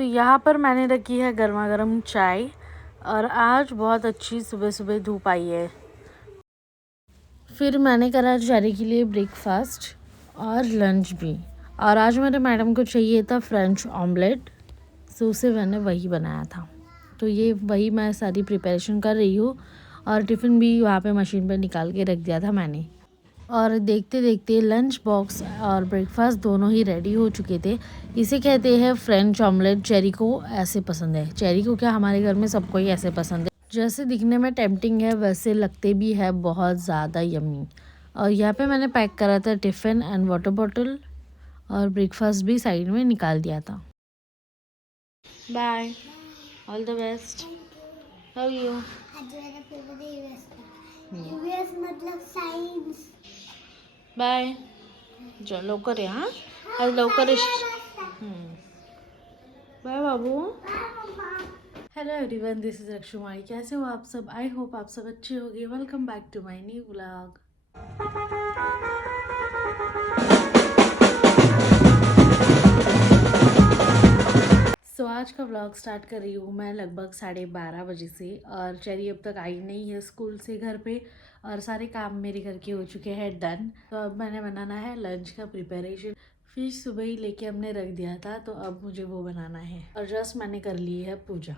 यहाँ पर मैंने रखी है गर्मा गर्म चाय और आज बहुत अच्छी सुबह सुबह धूप आई है। फिर मैंने करा चेरी के लिए ब्रेकफास्ट और लंच भी। और आज मेरे मैडम को चाहिए था फ्रेंच ऑमलेट, सो उसे मैंने वही बनाया था। तो ये वही मैं सारी प्रिपरेशन कर रही हूँ और टिफ़िन भी वहाँ पे मशीन पर निकाल के रख दिया था मैंने। और देखते देखते लंच बॉक्स और ब्रेकफास्ट दोनों ही रेडी हो चुके थे। इसे कहते हैं फ्रेंच ऑमलेट। चेरी को ऐसे पसंद है। चेरी को क्या, हमारे घर में सबको ही ऐसे पसंद है। जैसे दिखने में टेम्पटिंग है वैसे लगते भी है बहुत ज़्यादा यम्मी। और यहाँ पे मैंने पैक करा था टिफ़िन एंड वाटर बॉटल और ब्रेकफास्ट भी साइड में निकाल दिया था। Bye, all the best. How you? मतलब साइंस। बाय, जो लवकर आहे हां, आज लवकर बाय बाबू। Hello everyone, this is Rakshumai. कैसे हो आप सब? आई होप आप सब अच्छे होंगे। Welcome back to my new vlog. So आज का व्लॉग स्टार्ट कर रही हूँ मैं लगभग 12:30 बजे से। और चेरी अब तक आई नहीं है स्कूल से घर पे और सारे काम मेरे घर के हो चुके हैं डन। तो अब मैंने बनाना है लंच का प्रिपरेशन। फिश सुबह ही लेके हमने रख दिया था तो अब मुझे वो बनाना है। और जस्ट मैंने कर ली है पूजा।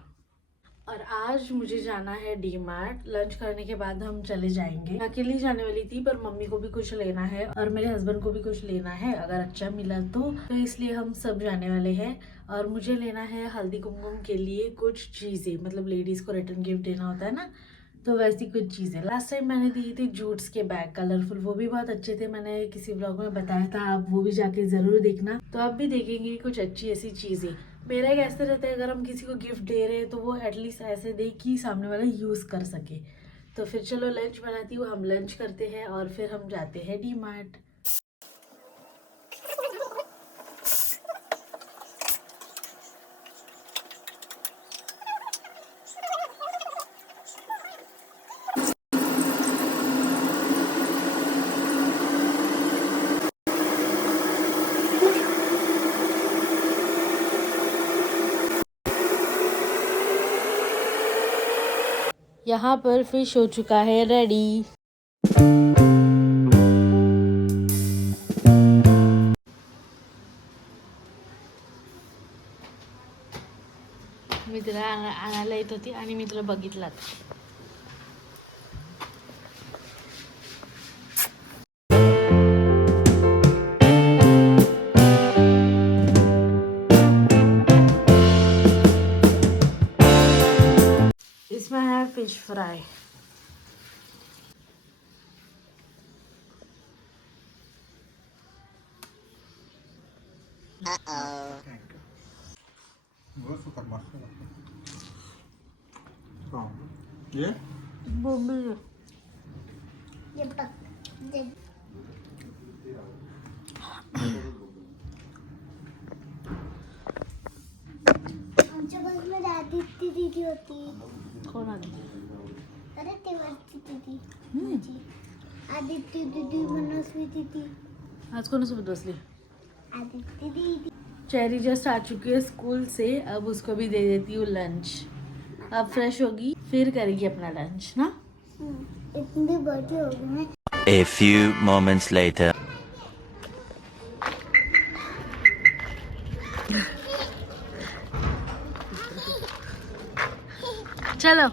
और आज मुझे जाना है डी मार्ट। लंच करने के बाद हम चले जाएंगे। अकेली जाने वाली थी पर मम्मी को भी कुछ लेना है और मेरे हस्बैंड को भी कुछ लेना है अगर अच्छा मिला तो इसलिए हम सब जाने वाले हैं। और मुझे लेना है हल्दी कुमकुम के लिए कुछ चीज़ें, मतलब लेडीज़ को रिटर्न गिफ्ट देना होता है ना, तो वैसी कुछ चीज़ें। लास्ट टाइम मैंने दी थी जूट्स के बैग कलरफुल, वो भी बहुत अच्छे थे। मैंने किसी ब्लॉग में बताया था, आप वो भी जाके ज़रूर देखना। तो अब भी देखेंगे कुछ अच्छी ऐसी चीज़ें। मेरा एक ऐसे रहता है, अगर हम किसी को गिफ्ट दे रहे हैं तो वो एटलीस्ट ऐसे दे कि सामने वाला यूज़ कर सके। तो फिर चलो लंच बनाती हूँ, हम लंच करते हैं और फिर हम जाते हैं डी मार्ट। यहाँ पर फिश हो चुका है रेडी। मी तिला आणायला येत होती आणि मी तुला बघितलं। इसमें है फिश फ्राई। ये बोंबील ये बघ, आमच्या बसमध्ये आदित्य दीदी होती। कोण आली? अरे तेव्हाची दीदी माझी आदित्य दीदी, मनस्वी दीदी। आज कोणासोबत बसली? आदित्य दीदी। चेरी जस्ट आ चुकी है स्कूल से, अब उसको भी दे देती हूँ लंच। अब फ्रेश होगी फिर करेगी अपना लंच ना। इतनी बड़ी हो गई मैं। A few moments later. चलो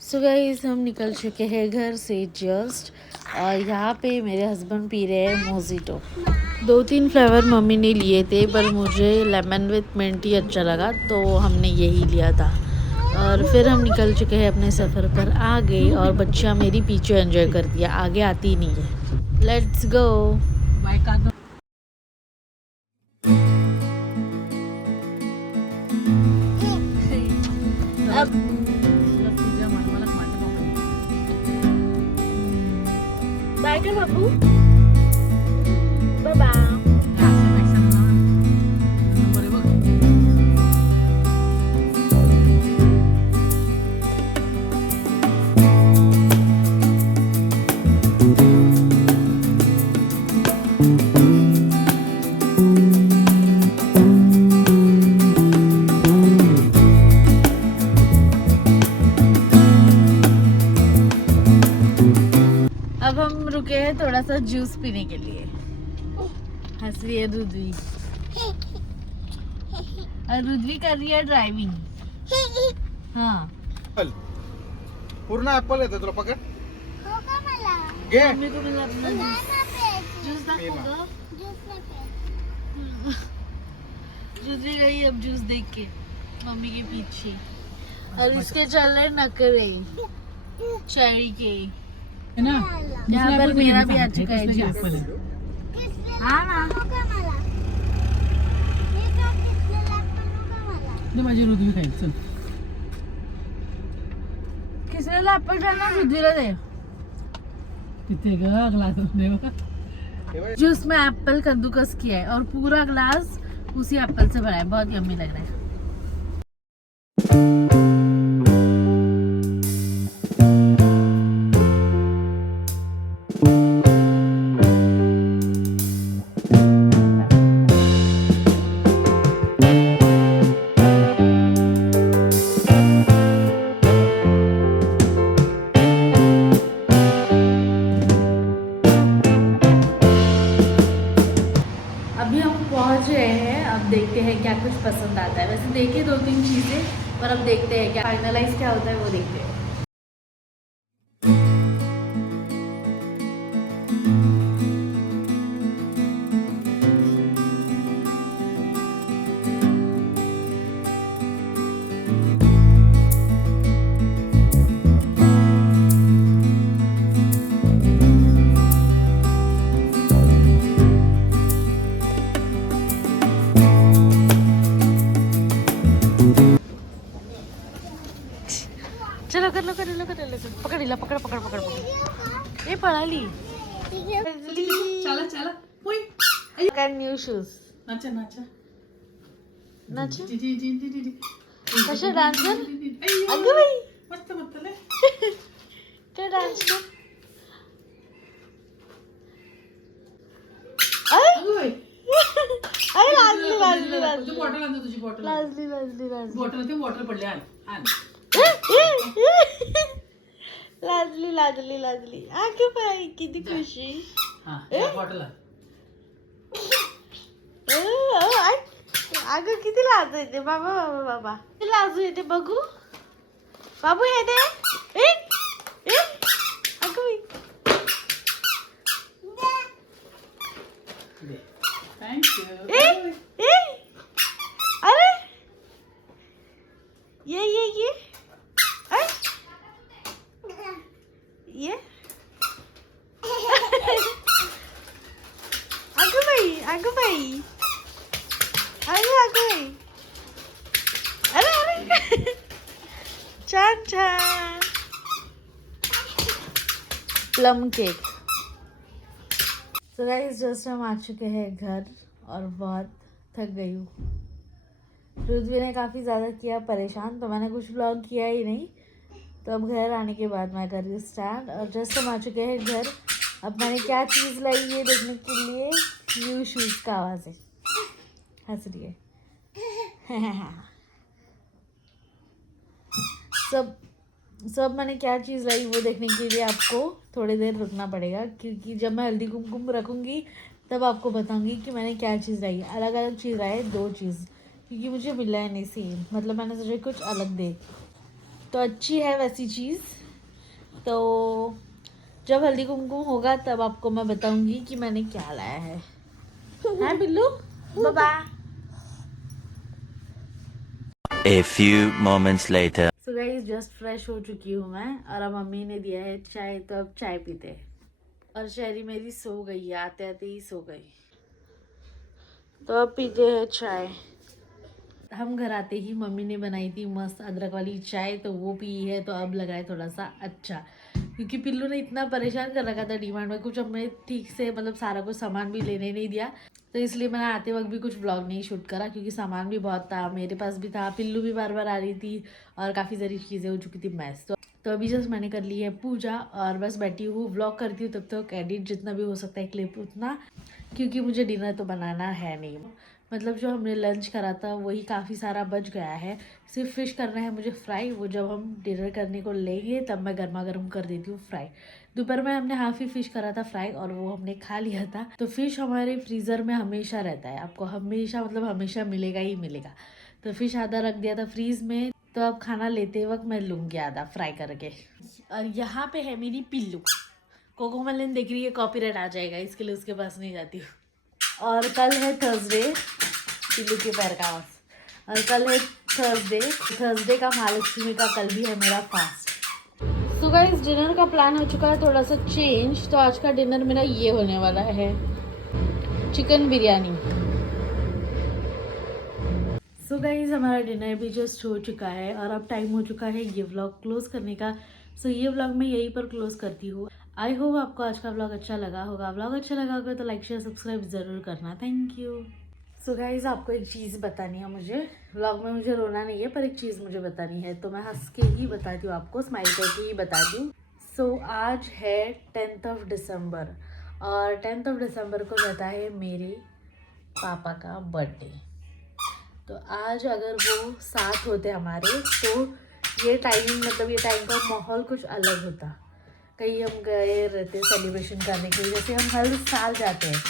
सो गाइस, हम निकल चुके हैं घर से जस्ट। और यहाँ पे मेरे हस्बैंड पी रहे हैं मोजिटो। 2-3 फ्लेवर मम्मी ने लिए थे पर मुझे लेमन विथ मिंट ही अच्छा लगा तो हमने यही लिया था। और फिर हम निकल चुके हैं अपने सफ़र पर आगे। और बच्चियाँ मेरी पीछे एंजॉय करती है, आगे आती नहीं है। Let's go. बाय कर बाबू, बाय बाय। गए थोड़ा सा जूस पीने के लिए। हंस रही है रुद्वी, और रुद्वी कर रही है ड्राइविंग। हाँ पूर्ण ऍपल येते तुला पकड हो का मला घे मम्मी को मिला अपना जूस। नाही प्यायचं. जूस दाखव गं। ज्यूस नाही प्यायचं. रुद्वी गई अब जूस देख के मम्मी के पीछे, और इसके चल रहे नखरे चेरी के। यहाँ पर मेरा भी आ चुका है जूस। हाँ ना, हो का मला हे का किसलेला पण हो का मला माझी रुद्वी खाईल चल किसने ला एप्पल खाना? रुद्वीला दे। किती ग ग्लास जूस में एप्पल कद्दूकस किया है और पूरा ग्लास उसी एप्पल से भरा है। बहुत यम्मी लग रहा है। अभी हम पहुंच गए हैं। अब देखते हैं क्या कुछ पसंद आता है। वैसे देखे 2-3 चीज़ें, पर अब देखते हैं क्या फाइनलाइज क्या होता है, वो देखते हैं। चलो कर लो कर लो कर लो, पकड़ ला, पकड़ पकड़ पकड़ पकड़, ये पढ़ा ली। चला चला होय न्यू शूज। नाचा नाचा नाच T T T T T कशा डान्स कर। अय्यो, अगं बाई, मस्त मस्त लय काय डान्स कर। अरे अगं बाई अरे लाजली लाजली तू लाजली बॉटल आणतो तुझी बॉटल लाजली लाजली लाजली बॉटल ते वॉटर पडले आण आण लाजली लाजली लाजली। अगं बाई किती खुशी। हा बॉटल आण अगं किती लाज येते बाबा बाबा बाबा, किती लाजू येते बघू। बाबू येते अगं बाई। थँक्यू ए अरे ये अरे ये अगं बाई अगं बाई अरे अगं बाई अरे अरे छान छान plum cake. So guys just हम आ चुके हैं घर और बहुत थक गई हूँ। रुद्वी ने काफ़ी ज़्यादा किया परेशान, तो मैंने कुछ व्लॉग किया ही नहीं। तो अब घर आने के बाद मैं कर रही हूँ स्टार्ट, और जस्ट हम आ चुके हैं घर। अब मैंने क्या चीज़ लाई है देखने के लिए। न्यू शूज़ का आवाज़ है, हंस रही है। सब मैंने क्या चीज़ लाई वो देखने के लिए आपको थोड़ी देर रुकना पड़ेगा, क्योंकि जब मैं हल्दी कुमकुम रखूँगी तब आपको बताऊँगी कि मैंने क्या चीज़ लाई। अलग अलग चीज़ लाए, 2 चीज़, क्योंकि मुझे मिला है नहीं सेम। मतलब मैंने सोचा कुछ अलग दे, तो अच्छी है वैसी चीज़। तो जब हल्दी कुमकुम होगा तब आपको मैं बताऊँगी कि मैंने क्या लाया है। हाँ बिल्लू बाबा। A few moments later. So guys just fresh हो चुकी हूँ मैं, और अब मम्मी ने दिया है चाय, तो अब चाय पीते हैं। और शहरी मेरी सो गई है, आते आते ही सो गई। तो अब पीते हैं चाय। हम घर आते ही मम्मी ने बनाई थी मस्त अदरक वाली चाय, तो वो पी है। तो अब लगा है थोड़ा सा अच्छा, क्योंकि पिल्लू ने इतना परेशान कर रखा था डिमांड में, कुछ हमें ठीक से मतलब सारा कुछ सामान भी लेने नहीं दिया। तो इसलिए मैंने आते वक्त भी कुछ व्लॉग नहीं शूट करा, क्योंकि सामान भी बहुत था, मेरे पास भी था, पिल्लू भी बार बार आ रही थी, और काफ़ी सारी चीज़ें हो चुकी थी मैस। तो अभी जस्ट मैंने कर ली है पूजा, और बस बैठी हूँ व्लॉग करती हूँ तब तक एडिट जितना भी हो सकता है क्लिप उतना, क्योंकि मुझे डिनर तो बनाना है नहीं। मतलब जो हमने लंच करा था वही काफ़ी सारा बच गया है, सिर्फ फिश करना है मुझे फ्राई। वो जब हम डिनर करने को लेंगे तब मैं गर्मा गर्म कर देती हूँ फ्राई। दोपहर में हमने हाफ ही फिश करा था फ्राई और वो हमने खा लिया था। तो फिश हमारे फ्रीज़र में हमेशा रहता है, आपको हमेशा मतलब हमेशा मिलेगा ही मिलेगा। तो फिश आधा रख दिया था फ्रीज में, तो अब खाना लेते वक्त मैं लूँगी आधा फ्राई करके। और यहाँ पे है मेरी पिल्लू, कोकोमेलन देख रही है, कॉपीराइट आ जाएगा इसके लिए उसके पास नहीं जाती हूँ। और कल है थर्सडे, पिल्लू के पैर का आवाज़। और कल है थर्सडे का महालक्ष्मी का कल भी है मेरा फास्ट। सो गाइस डिनर का प्लान हो चुका है थोड़ा सा चेंज। तो आज का डिनर मेरा ये होने वाला है, चिकन बिरयानी। सो गाइस हमारा डिनर भी जस्ट हो चुका है और अब टाइम हो चुका है ये व्लॉग क्लोज करने का। सो ये व्लॉग मैं यहीं पर क्लोज करती हूँ। आई होप आपको आज का व्लॉग अच्छा लगा होगा। व्लॉग अच्छा लगा होगा तो लाइक शेयर सब्सक्राइब ज़रूर करना। Thank you. सो गाइस आपको एक चीज़ बतानी है मुझे। व्लॉग में मुझे रोना नहीं है पर एक चीज़ मुझे बतानी है, तो मैं हंस के ही बताती हूँ आपको, स्माइल करके ही बताती हूँ। सो आज है 10th दिसंबर और 10th दिसंबर को रहता है मेरे पापा का बर्थडे। तो आज अगर वो साथ होते हमारे तो ये टाइम मतलब ये टाइम का माहौल कुछ अलग होता। कहीं हम गए रहते सेलिब्रेशन करने के लिए, जैसे हम हर साल जाते हैं।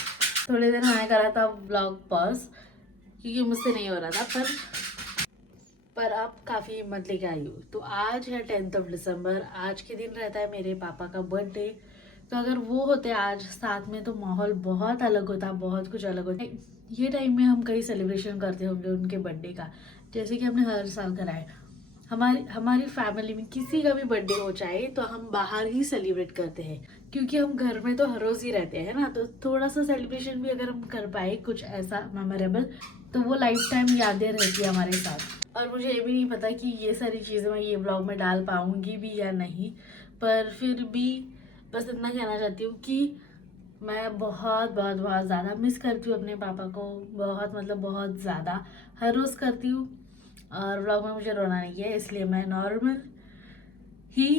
थोड़ी देर मैंने करा था ब्लॉग पॉज क्योंकि मुझसे नहीं हो रहा था, पर अब काफ़ी हिम्मत लेके आई हूँ। तो आज है 10th दिसंबर, आज के दिन रहता है मेरे पापा का बर्थडे। तो अगर वो होते आज साथ में तो माहौल बहुत अलग होता, बहुत कुछ अलग होता। ये टाइम में हम कई सेलिब्रेशन करते होंगे उनके बर्थडे का, जैसे कि हमने हर साल करा है। हमारी फैमिली में किसी का भी बर्थडे हो चाहे तो हम बाहर ही सेलिब्रेट करते हैं, क्योंकि हम घर में तो हर रोज़ ही रहते हैं ना। तो थोड़ा सा सेलिब्रेशन भी अगर हम कर पाए कुछ ऐसा मेमोरेबल, तो वो लाइफ टाइम यादें रहती है हमारे साथ। और मुझे ये भी नहीं पता कि ये सारी चीज़ें मैं ये ब्लॉग में डाल पाऊँगी भी या नहीं, पर फिर भी बस इतना कहना चाहती हूँ कि मैं बहुत बहुत बहुत ज़्यादा मिस करती हूँ अपने पापा को, बहुत मतलब बहुत ज़्यादा, हर रोज़ करती हूँ। और व्लॉग में मुझे रोना नहीं है, इसलिए मैं नॉर्मल ही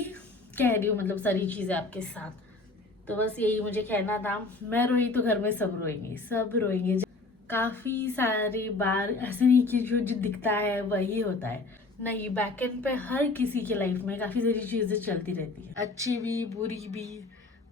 कह रही हूँ, मतलब सारी चीज़ें आपके साथ। तो बस यही मुझे कहना था। मैं रोई तो घर में सब रोएंगे, सब रोएंगे। काफ़ी सारी बार ऐसे नहीं कि जो दिखता है वही होता है, नहीं, बैक एंड पे हर किसी के लाइफ में काफ़ी सारी चीज़ें चलती रहती है, अच्छी भी बुरी भी।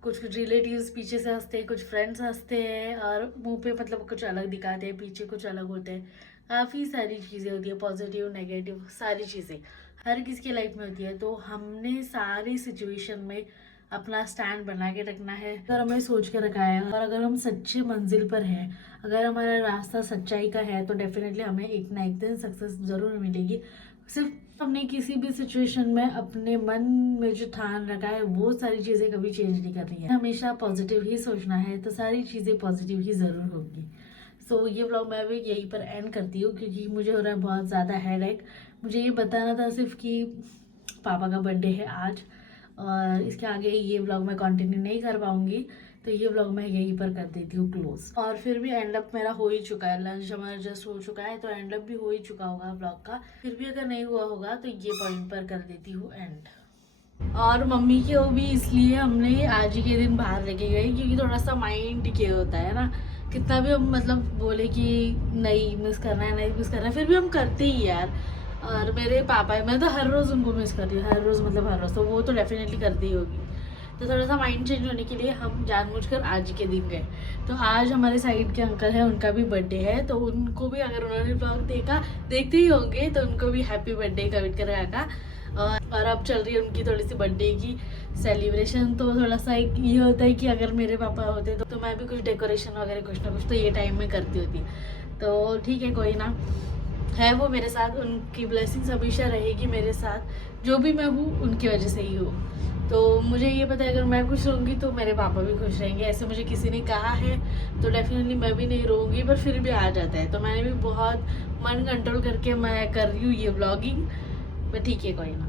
कुछ रिलेटिव्स पीछे से हंसते हैं, कुछ फ्रेंड्स हंसते हैं और मुंह पे मतलब कुछ अलग दिखाते हैं, पीछे कुछ अलग होते हैं। काफ़ी सारी चीज़ें होती है, पॉजिटिव नेगेटिव सारी चीज़ें हर किसी की लाइफ में होती है। तो हमने सारी सिचुएशन में अपना स्टैंड बना के रखना है। अगर हमें सोच के रखा है और अगर हम सच्ची मंजिल पर हैं, अगर हमारा रास्ता सच्चाई का है, तो डेफिनेटली हमें एक ना एक दिन सक्सेस ज़रूर मिलेगी। सिर्फ हमने किसी भी सिचुएशन में अपने मन में जो ठान रखा है वो सारी चीज़ें कभी चेंज नहीं करनी है, हमेशा पॉजिटिव ही सोचना है, तो सारी चीज़ें पॉजिटिव ही ज़रूर होंगी। सो ये व्लॉग मैं भी यहीं पर एंड करती हूँ, क्योंकि मुझे हो रहा है बहुत ज़्यादा हेडेक। मुझे ये बताना था सिर्फ कि पापा का बर्थडे है आज, और इसके आगे ये व्लॉग मैं कंटिन्यू नहीं कर पाऊँगी, तो ये व्लॉग मैं यहीं पर कर देती हूँ क्लोज। और फिर भी एंड अप मेरा हो ही चुका है, लंच हमारा जस्ट हो चुका है, तो एंड अप भी हो ही चुका होगा व्लॉग का। फिर भी अगर नहीं हुआ होगा तो ये पॉइंट पर कर देती हूँ एंड। और मम्मी को भी इसलिए हमने आज ही के दिन बाहर लेके गए, क्योंकि थोड़ा सा माइंड के होता है ना, कितना भी हम मतलब बोले कि नहीं मिस करना है, नहीं मिस करना है, फिर भी हम करते ही यार। और मेरे पापा है, मैं तो हर रोज़ उनको मिस करती हूँ, हर रोज़ मतलब हर रोज़, तो वो तो डेफिनेटली करती ही होगी। तो थोड़ा सा माइंड चेंज होने के लिए हम जानबूझकर आज के दिन गए। तो आज हमारे साइड के अंकल हैं, उनका भी बर्थडे है, तो उनको भी अगर उन्होंने ब्लॉग देखते ही होंगे तो उनको भी हैप्पी बर्थडे कमेंट करेगा। और अब चल रही है उनकी थोड़ी सी बर्थडे की सेलिब्रेशन। तो थोड़ा सा एक ये होता है कि अगर मेरे पापा होते तो मैं भी कुछ डेकोरेशन वगैरह कुछ ना कुछ तो ये टाइम में करती होती। तो ठीक है, कोई ना, है वो मेरे साथ, उनकी ब्लेसिंग्स हमेशा रहेगी मेरे साथ, जो भी मैं हूँ उनकी वजह से ही हूँ। तो मुझे ये पता है अगर मैं खुश रहूँगी तो मेरे पापा भी खुश रहेंगे, ऐसे मुझे किसी ने कहा है, तो डेफिनेटली मैं भी नहीं रहूँगी, पर फिर भी आ जाता है। तो मैंने भी बहुत मन कंट्रोल करके मैं कर रही हूँ ये व्लॉगिंग, पर ठीक है, कोई ना।